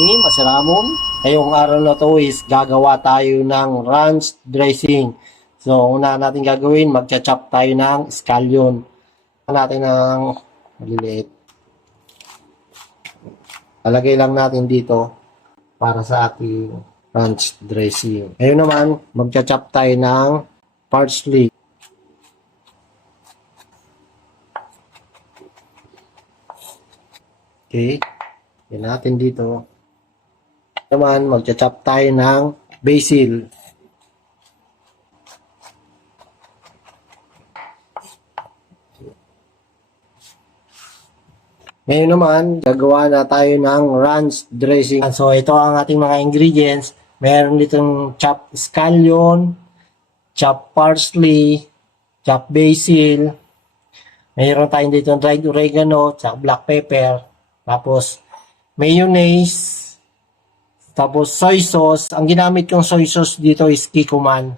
Gani, Masiramon. Ngayong araw na to is gagawa tayo ng ranch dressing. So, una natin gagawin, magcha-chop tayo ng scallion. Natin ng maliliit. Talagay lang natin dito para sa ating ranch dressing. Ngayon naman, magcha-chop tayo ng parsley. Okay. Yan natin dito. Naman, magcha-chop tayo ng basil. Ngayon naman, gagawa na tayo ng ranch dressing. So, ito ang ating mga ingredients. Meron ditong chopped scallion, chopped parsley, chopped basil. Mayroon tayong dito dried oregano, tsaka black pepper. Tapos, mayonnaise. Tapos, soy sauce. Ang ginamit kong soy sauce dito is Kikkoman.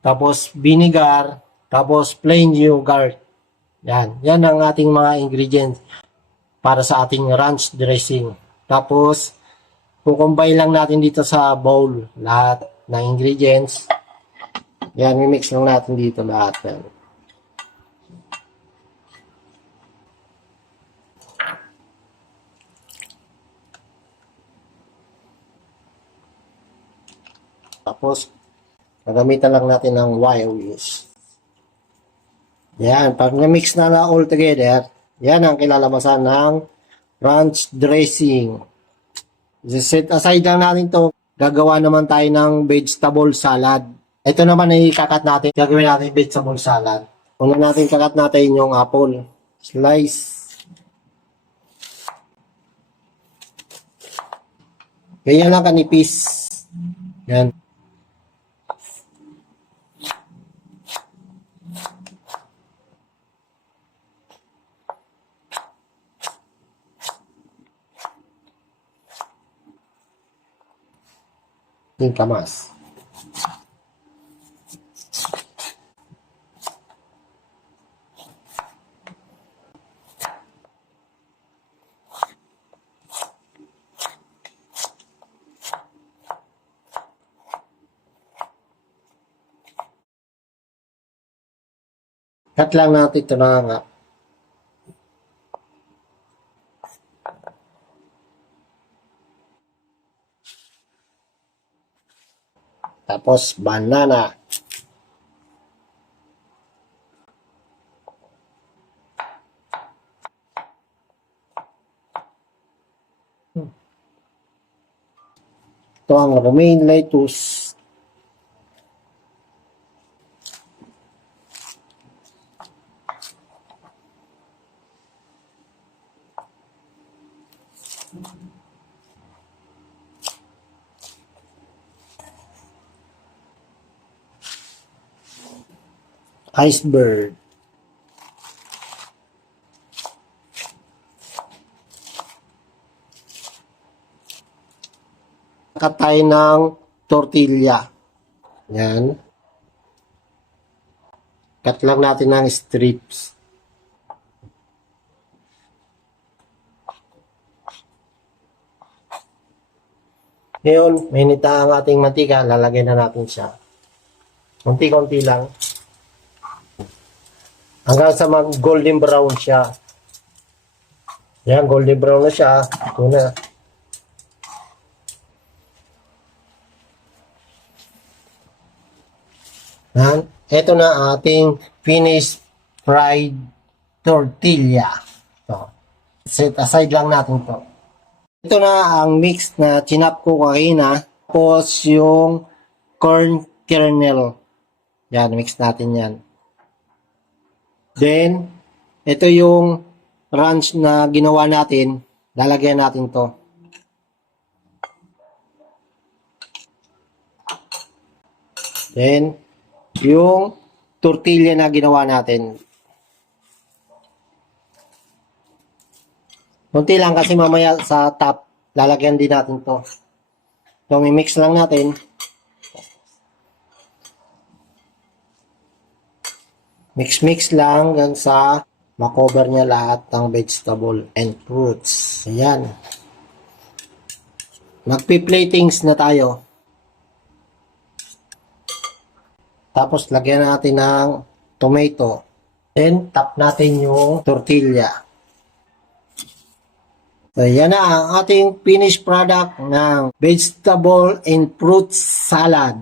Tapos, vinegar. Tapos, plain yogurt. Yan. Yan ang ating mga ingredients para sa ating ranch dressing. Tapos, kukumbay lang natin dito sa bowl lahat ng ingredients. Yan, mix lang natin dito lahat. Yan. Tapos, gagamitan lang natin ng wire whisk. Yan, pag na-mix na all together, yan ang kilalabasan ng ranch dressing. Set aside lang natin to. Gagawa naman tayo ng vegetable salad. Ito naman ay kakat natin. Gagawin natin vegetable salad. Una natin kakat natin yung apple. Slice. Ganyan lang kanipis. Yan. Kamas. Cut lang natin ito na nga. Tapos, banana. Ito ang romaine lettuce. Iceberg. Cut tayo ng tortilla. Yan. Cut lang natin ng strips. Ngayon, mainita ang ating mantika. Lalagay na natin siya. Kunti-kunti lang. Hanggang sa mag-golden brown siya. Yan, golden brown na siya. Ito na. Yan. Ito na ating finished fried tortilla. So, set aside lang natin to. Ito na ang mix na chinap ko kanina. Tapos yung corn kernel. Yan, mix natin yan. Then, ito yung ranch na ginawa natin. Lalagyan natin to. Then, yung tortilla na ginawa natin. Kunti lang kasi mamaya sa top, lalagyan din natin to. So, mix lang natin. Mix lang hanggang sa makover niya lahat ng vegetable and fruits. Ayan. Magpi-platings na tayo. Tapos lagyan natin ng tomato. Then tap natin yung tortilla. So, yan na ang ating finished product ng vegetable and fruit salad.